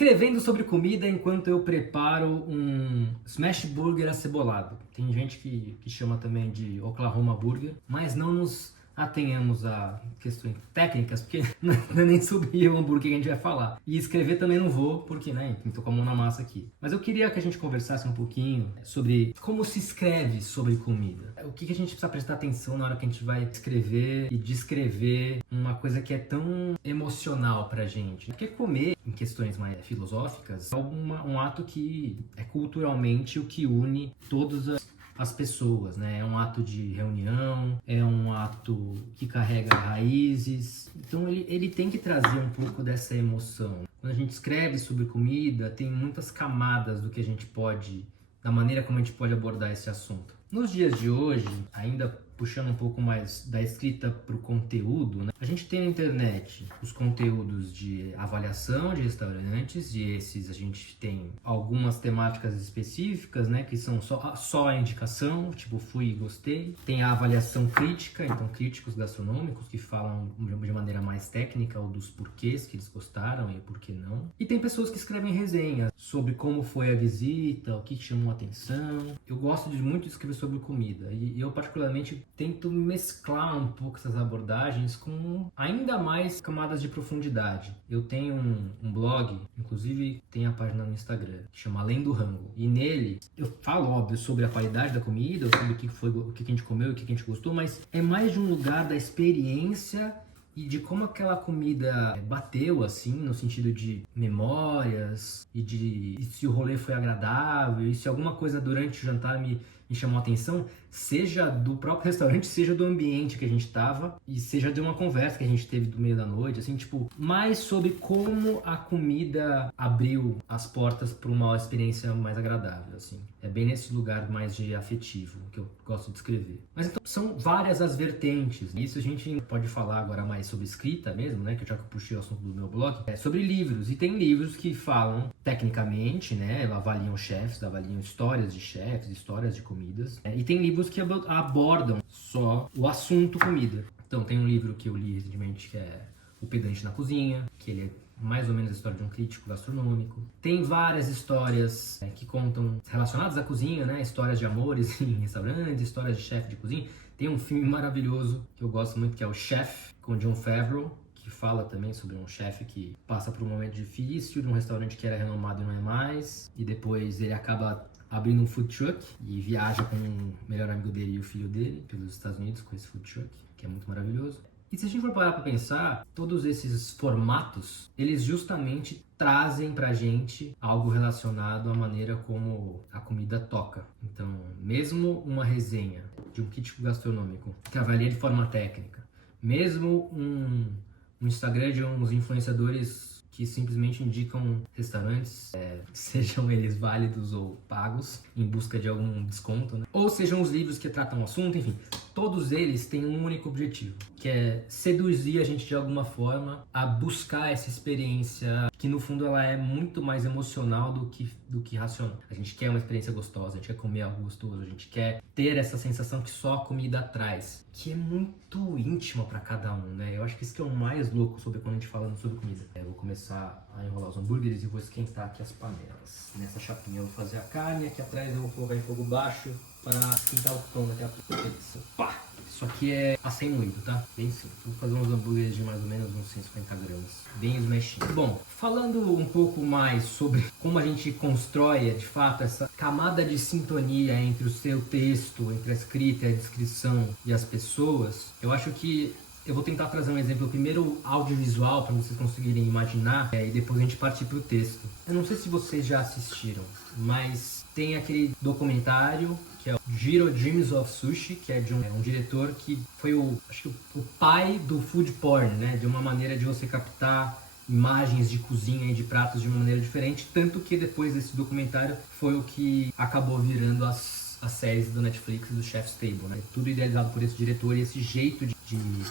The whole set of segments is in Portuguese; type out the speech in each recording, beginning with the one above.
Escrevendo sobre comida enquanto eu preparo um smash burger acebolado. Tem gente que chama também de Oklahoma Burger, mas não nos atenhamos a questões técnicas, porque não é nem sobre o hambúrguer que a gente vai falar. E escrever também não vou, porque, né, tô com a mão na massa aqui. Mas eu queria que a gente conversasse um pouquinho sobre como se escreve sobre comida. O que a gente precisa prestar atenção na hora que a gente vai escrever e descrever uma coisa que é tão emocional pra gente. Porque comer, em questões mais filosóficas, é um ato que é culturalmente o que une todas as pessoas, né? É um ato de reunião, é um ato que carrega raízes. Então ele tem que trazer um pouco dessa emoção. Quando a gente escreve sobre comida, tem muitas camadas do que a gente pode, da maneira como a gente pode abordar esse assunto. Nos dias de hoje, ainda puxando um pouco mais da escrita para o conteúdo, né? A gente tem na internet os conteúdos de avaliação de restaurantes, e esses a gente tem algumas temáticas específicas, né, que são só a indicação, tipo fui e gostei. Tem a avaliação crítica, então críticos gastronômicos que falam de maneira mais técnica ou dos porquês que eles gostaram e por que não. E tem pessoas que escrevem resenhas sobre como foi a visita, o que chamou a atenção. Eu gosto muito de escrever sobre comida e eu particularmente tento mesclar um pouco essas abordagens com ainda mais camadas de profundidade. Eu tenho um blog, inclusive tem a página no Instagram, que chama Além do Rango. E nele eu falo, óbvio, sobre a qualidade da comida, sobre o que a gente comeu, o que a gente gostou, mas é mais de um lugar da experiência e de como aquela comida bateu, assim, no sentido de memórias e se o rolê foi agradável, e se alguma coisa durante o jantar me chamou a atenção, seja do próprio restaurante, seja do ambiente que a gente estava e seja de uma conversa que a gente teve do meio da noite, assim, tipo, mais sobre como a comida abriu as portas para uma experiência mais agradável, assim. É bem nesse lugar mais de afetivo que eu gosto de escrever. Mas então, são várias as vertentes. Isso a gente pode falar agora mais sobre escrita mesmo, né, que já que eu puxei o assunto do meu blog, é sobre livros. E tem livros que falam tecnicamente, né, avaliam chefs, avaliam histórias de chefs, histórias de comidas. E tem livros que abordam só o assunto comida. Então tem um livro que eu li recentemente que é O Pedante na Cozinha, que ele é mais ou menos a história de um crítico gastronômico. Tem várias histórias que contam relacionadas à cozinha, né? Histórias de amores em restaurantes, histórias de chefe de cozinha. Tem um filme maravilhoso que eu gosto muito, que é o Chef, com Jon Favreau, que fala também sobre um chefe que passa por um momento difícil de um restaurante que era renomado e não é mais, e depois ele acaba abrindo um food truck e viaja com o melhor amigo dele e o filho dele pelos Estados Unidos com esse food truck, que é muito maravilhoso. E se a gente for parar para pensar, todos esses formatos, eles justamente trazem pra gente algo relacionado à maneira como a comida toca. Então, mesmo uma resenha de um crítico gastronômico que avalia de forma técnica, mesmo um Instagram de uns influenciadores que simplesmente indicam restaurantes, sejam eles válidos ou pagos, em busca de algum desconto, né? Ou sejam os livros que tratam o assunto, enfim, todos eles têm um único objetivo, que é seduzir a gente de alguma forma a buscar essa experiência que no fundo ela é muito mais emocional do que racional. A gente quer uma experiência gostosa, a gente quer comer algo gostoso, a gente quer ter essa sensação que só a comida traz, que é muito íntima para cada um, né? Eu acho que isso que é o mais louco sobre quando a gente fala sobre comida. Eu vou começar a enrolar os hambúrgueres e vou esquentar aqui as panelas. Nessa chapinha eu vou fazer a carne, aqui atrás eu vou colocar em fogo baixo para esquentar o pão daqui a pouco. Opa! Isso aqui é a sem moído, tá? Bem simples. Vou fazer uns hambúrgueres de mais ou menos uns 150 gramas. Bem smashinho. Bom, falando um pouco mais sobre como a gente constrói, de fato, essa camada de sintonia entre o seu texto, entre a escrita, a descrição e as pessoas, eu acho que eu vou tentar trazer um exemplo primeiro audiovisual para vocês conseguirem imaginar e depois a gente partir para o texto. Eu não sei se vocês já assistiram, mas tem aquele documentário que é o Jiro Dreams of Sushi, que é de um diretor que foi o pai do food porn, né? De uma maneira de você captar imagens de cozinha e de pratos de uma maneira diferente, tanto que depois desse documentário foi o que acabou virando as séries do Netflix do Chef's Table, né? Tudo idealizado por esse diretor e esse jeito de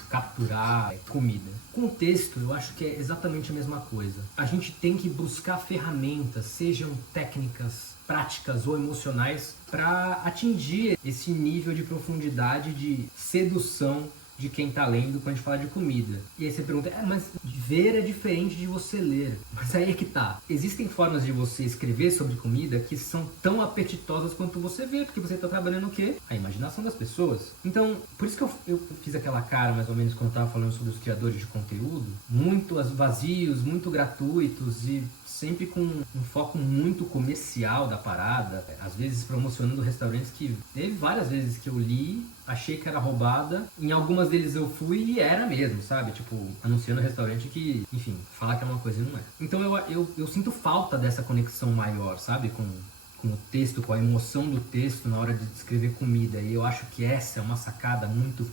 capturar comida. Com o texto, eu acho que é exatamente a mesma coisa. A gente tem que buscar ferramentas, sejam técnicas, práticas ou emocionais, para atingir esse nível de profundidade, de sedução de quem tá lendo quando a gente fala de comida. E aí você pergunta, mas ver é diferente de você ler. Mas aí é que tá. Existem formas de você escrever sobre comida que são tão apetitosas quanto você vê, porque você tá trabalhando o quê? A imaginação das pessoas. Então, por isso que eu fiz aquela cara, mais ou menos, quando eu tava falando sobre os criadores de conteúdo, muito vazios, muito gratuitos e sempre com um foco muito comercial da parada, às vezes promocionando restaurantes que teve várias vezes que eu li, achei que era roubada, em algumas deles eu fui e era mesmo, sabe? Tipo, anunciando restaurante que, enfim, falar que é uma coisa e não é. Então eu sinto falta dessa conexão maior, sabe? Com o texto, com a emoção do texto na hora de descrever comida. E eu acho que essa é uma sacada muito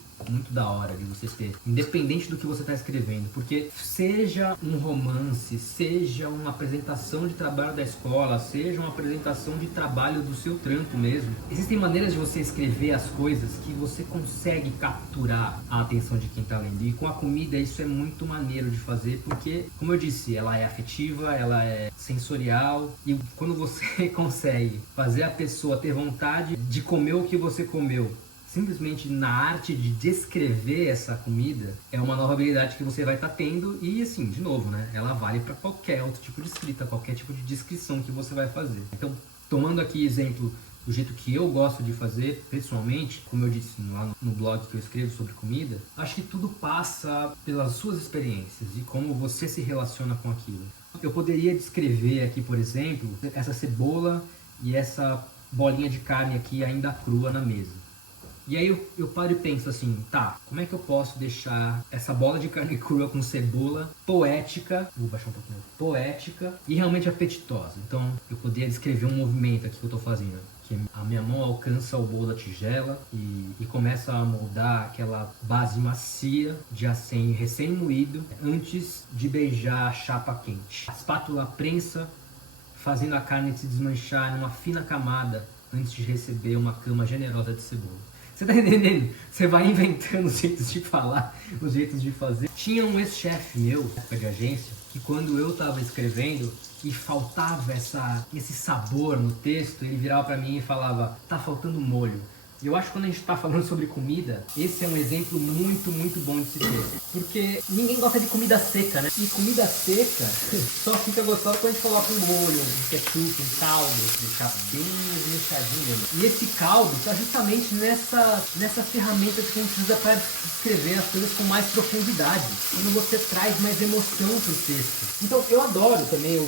da hora de você ter, independente do que você está escrevendo, porque seja um romance, seja uma apresentação de trabalho da escola, seja uma apresentação de trabalho do seu trampo mesmo, existem maneiras de você escrever as coisas que você consegue capturar a atenção de quem está lendo. E com a comida isso é muito maneiro de fazer, porque, como eu disse, ela é afetiva, ela é sensorial, e quando você consegue fazer a pessoa ter vontade de comer o que você comeu, simplesmente na arte de descrever essa comida, é uma nova habilidade que você vai estar tendo. E assim, de novo, né, ela vale para qualquer outro tipo de escrita, qualquer tipo de descrição que você vai fazer. Então, tomando aqui exemplo do jeito que eu gosto de fazer pessoalmente, como eu disse lá no blog que eu escrevo sobre comida, acho que tudo passa pelas suas experiências e como você se relaciona com aquilo. Eu poderia descrever aqui, por exemplo, essa cebola e essa bolinha de carne aqui ainda crua na mesa. E aí eu paro e penso assim, tá, como é que eu posso deixar essa bola de carne crua com cebola poética, vou baixar um pouquinho, poética e realmente apetitosa. Então eu poderia descrever um movimento aqui que eu tô fazendo, que a minha mão alcança o bolo da tigela e começa a moldar aquela base macia de acém recém-moído antes de beijar a chapa quente. A espátula prensa, fazendo a carne se desmanchar numa fina camada antes de receber uma cama generosa de cebola. Você tá entendendo? Você vai inventando os jeitos de falar, os jeitos de fazer. Tinha um ex-chefe meu, de agência, que quando eu tava escrevendo e faltava esse sabor no texto, ele virava pra mim e falava, tá faltando molho. Eu acho que quando a gente está falando sobre comida, esse é um exemplo muito bom de se ter. Porque ninguém gosta de comida seca, né? E comida seca só fica gostosa quando a gente coloca um molho, um ketchup, um caldo, deixar bem mexadinho. E esse caldo está justamente nessa ferramenta que a gente usa para escrever as coisas com mais profundidade. Quando você traz mais emoção para o texto. Então eu adoro também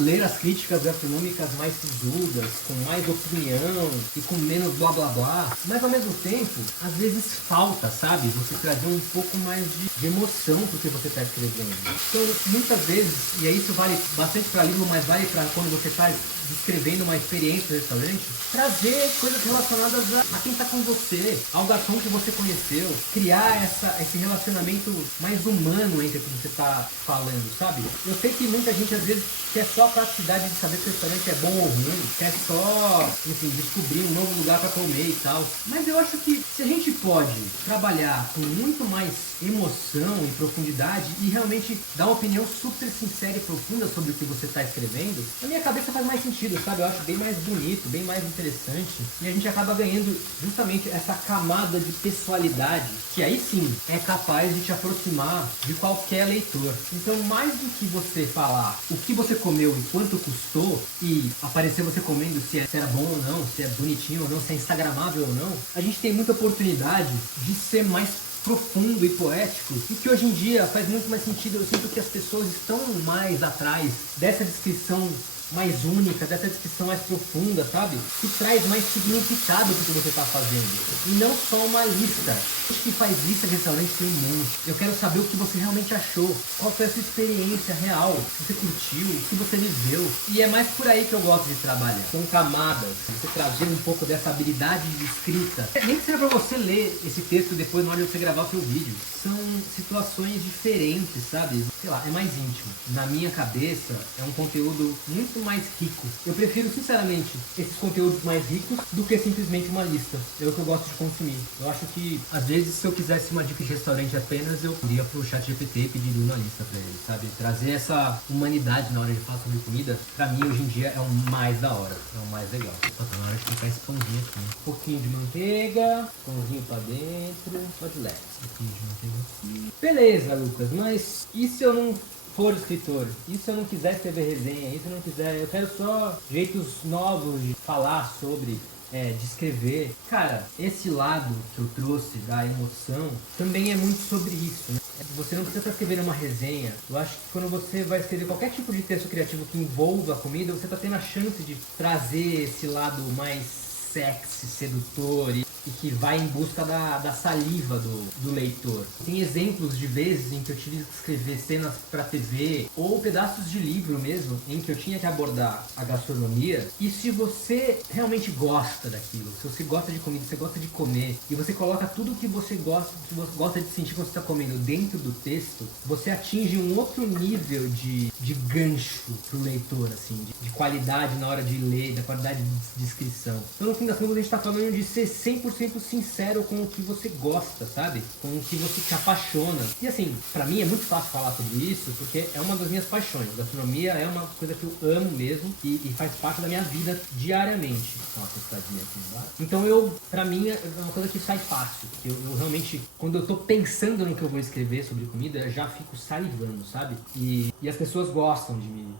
ler as críticas gastronômicas mais sisudas, com mais opinião e com menos blá blá blá. Mas ao mesmo tempo, às vezes falta, sabe? Você trazer um pouco mais de emoção pro que você está escrevendo. Então, muitas vezes, e aí isso vale bastante para livro, mas vale para quando você está descrevendo uma experiência no restaurante, trazer coisas relacionadas a quem está com você, ao garçom que você conheceu, criar esse relacionamento mais humano entre o que você está falando, sabe? Eu sei que muita gente às vezes quer só a praticidade de saber se o restaurante é bom ou ruim, quer só, enfim, descobrir um novo lugar para comer e tal. Mas eu acho que se a gente pode trabalhar com muito mais emoção e profundidade e realmente dar uma opinião super sincera e profunda sobre o que você está escrevendo, na minha cabeça faz mais sentido, sabe? Eu acho bem mais bonito, bem mais interessante e a gente acaba ganhando justamente essa camada de pessoalidade que aí sim é capaz de te aproximar de qualquer leitor. Então, mais do que você falar o que você comeu e quanto custou e aparecer você comendo se era bom ou não, se é bonitinho ou não, se é instagramável ou não, a gente tem muita oportunidade de ser mais profundo e poético, e que hoje em dia faz muito mais sentido. Eu sinto que as pessoas estão mais atrás dessa descrição mais única, dessa descrição mais profunda, sabe? Que traz mais significado pro que você está fazendo. E não só uma lista. Gente que faz lista de restaurante tem um monte. Eu quero saber o que você realmente achou. Qual foi a sua experiência real. O que você curtiu, o que você viveu. E é mais por aí que eu gosto de trabalhar. Com camadas. Você trazer um pouco dessa habilidade de escrita. Nem que seja pra você ler esse texto depois na hora de você gravar o seu vídeo. São situações diferentes, sabe? Sei lá, é mais íntimo. Na minha cabeça, é um conteúdo muito mais rico. Eu prefiro, sinceramente, esses conteúdos mais ricos do que simplesmente uma lista. É o que eu gosto de consumir. Eu acho que, às vezes, se eu quisesse uma dica de restaurante apenas, eu iria pro ChatGPT e pediria uma lista pra ele, sabe? Trazer essa humanidade na hora de falar sobre comida, pra mim, hoje em dia, é o mais da hora. É o mais legal. Só tá na hora de colocar esse pãozinho aqui. Um pouquinho de manteiga, pãozinho pra dentro, só de leve. Um pouquinho de manteiga aqui. Beleza, Lucas, mas e se eu não for escritor? E se eu não quiser escrever resenha? E se eu não quiser? Eu quero só jeitos novos de falar sobre, de escrever. Cara, esse lado que eu trouxe da emoção também é muito sobre isso, né? Você não precisa estar escrevendo uma resenha. Eu acho que quando você vai escrever qualquer tipo de texto criativo que envolva a comida, você está tendo a chance de trazer esse lado mais sexy, sedutor e que vai em busca da saliva do leitor. Tem exemplos de vezes em que eu tive que escrever cenas para TV ou pedaços de livro mesmo, em que eu tinha que abordar a gastronomia. E se você realmente gosta daquilo, se você gosta de comida, você gosta de comer, e você coloca tudo o que você gosta de sentir quando você está comendo dentro do texto, você atinge um outro nível de gancho pro leitor, assim, de qualidade na hora de ler, da qualidade de descrição. Então, no fim das contas, a gente está falando de ser 100% sincero com o que você gosta, sabe? Com o que você se apaixona. E assim, pra mim é muito fácil falar sobre isso, porque é uma das minhas paixões. Gastronomia é uma coisa que eu amo mesmo e faz parte da minha vida diariamente. Nossa, tadinha aqui embaixo. Então, pra mim, é uma coisa que sai fácil. Eu realmente, quando eu tô pensando no que eu vou escrever sobre comida, eu já fico salivando, sabe? E as pessoas gostam de me...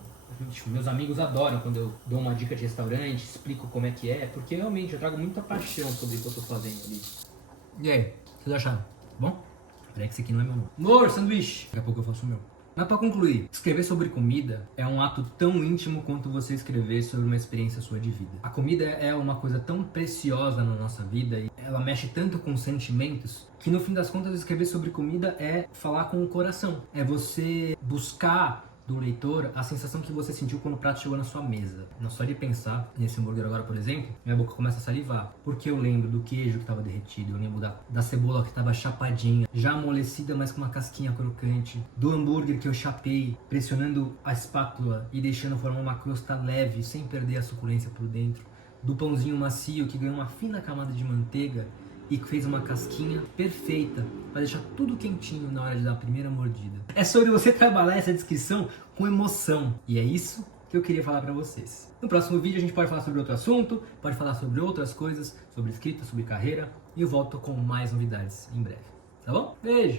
Tipo, meus amigos adoram quando eu dou uma dica de restaurante, explico como é que é, porque realmente eu trago muita paixão sobre o que eu tô fazendo ali. E aí, vocês acharam? Tá bom? Peraí que esse aqui não é meu. Amor, sanduíche! Daqui a pouco eu faço o meu. Mas pra concluir, escrever sobre comida é um ato tão íntimo quanto você escrever sobre uma experiência sua de vida. A comida é uma coisa tão preciosa na nossa vida e ela mexe tanto com sentimentos que no fim das contas escrever sobre comida é falar com o coração. É você buscar do leitor a sensação que você sentiu quando o prato chegou na sua mesa. Não só de pensar nesse hambúrguer agora, por exemplo, minha boca começa a salivar. Porque eu lembro do queijo que estava derretido, eu lembro da cebola que estava chapadinha, já amolecida, mas com uma casquinha crocante, do hambúrguer que eu chapei, pressionando a espátula e deixando formar uma crosta leve, sem perder a suculência por dentro, do pãozinho macio que ganhou uma fina camada de manteiga e que fez uma casquinha perfeita para deixar tudo quentinho na hora de dar a primeira mordida. É sobre você trabalhar essa descrição com emoção, e é isso que eu queria falar para vocês. No próximo vídeo a gente pode falar sobre outro assunto, pode falar sobre outras coisas, sobre escrita, sobre carreira, e eu volto com mais novidades em breve, tá bom? Beijo!